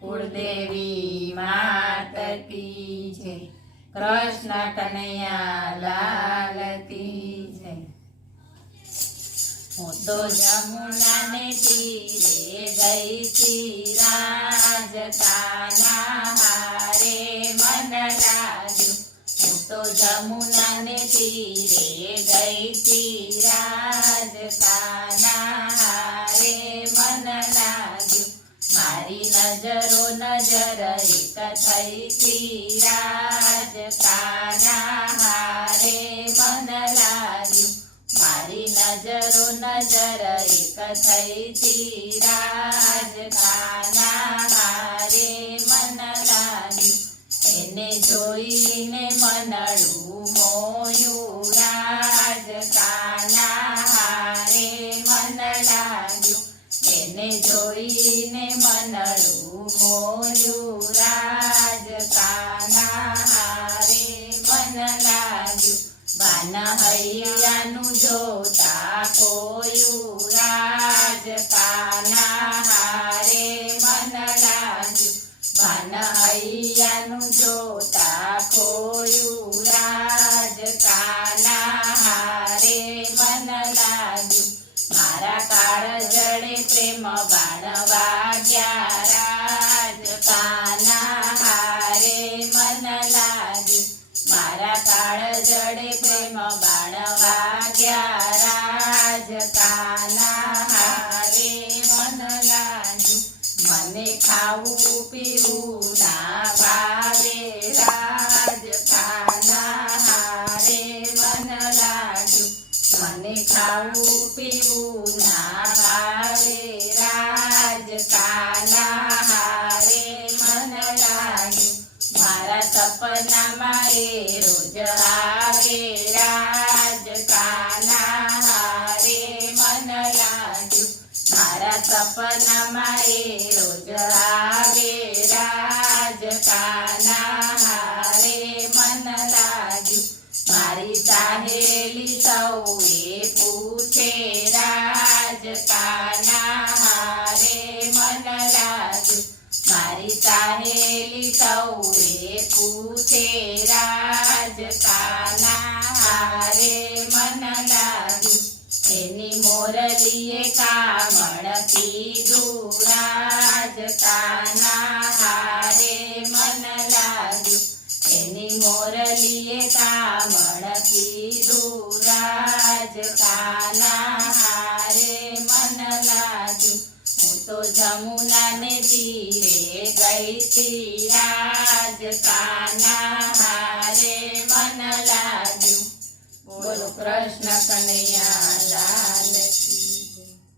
કુળદેવી માત કી જય, કૃષ્ણ કનૈયા લાલ કી જય। હું તો જમુનાને તીરે ગઈ તી રાજકાના હારે મન લાગ્યું। હું તો જમુનાને તીરે ગઈ તી રાજકાના હારે મન લાગ્યું। મારી નજરો નજર એક થઈ તી રાજકાના હારે મન લાગ્યું। મારી નજરો નજર એક થઈ તી રાજકાના હારે મન લાગ્યું। એને જોઈને મનડું મોયું રાજકાના હારે મન લાગ્યું। એને જોઈને મનડું મોયું રાજકાના હારે મન લાગ્યું। વાન હૈયાનું જોતા કોયું રાજકાના હારે મન લાગ્યું। વાન હૈયાનું જોતા કોયું રાજકાના હારે મન લાગ્યું। મારા કાળજળે પ્રેમ બાણ વાગ્યા રાજકાના હારે મન લાગ્યું। મારા કાળજળે પ્રેમ બાણ વાગ્યા રાજકાના હારે મન લાગ્યું। મને ખાવું પીવું ના ભાવે રાજકાના હારે મન લાગ્યું। મને ખાવું પીવું ના ભાવે રાજકાના હારે મન લાગ્યું। મારા સપનામાં એ રોજ આવે રાજકાના હારે મન લાગ્યું। મારા સપનામાં એ રોજ આવે રાજકાના હારે મન લાગ્યું। મારી સહેલી સૌએ પૂછે રાજકાના હારે મન લાગ્યું। મારી સહેલી સૌએ પૂછે રાજકાના હારે મન લાગ્યું। એની મોરલીએ કામણ કીધું રાજકાના હારે મન લાગ્યું। એની મોરલીએ કામણ કીધું રાજકાના હારે મન લાગ્યું। હું તો જમુનાને તીરે ગઈ તી રાજકાના હારે મન લાગ્યું। બોલો કૃષ્ણ કનૈયા લાલ।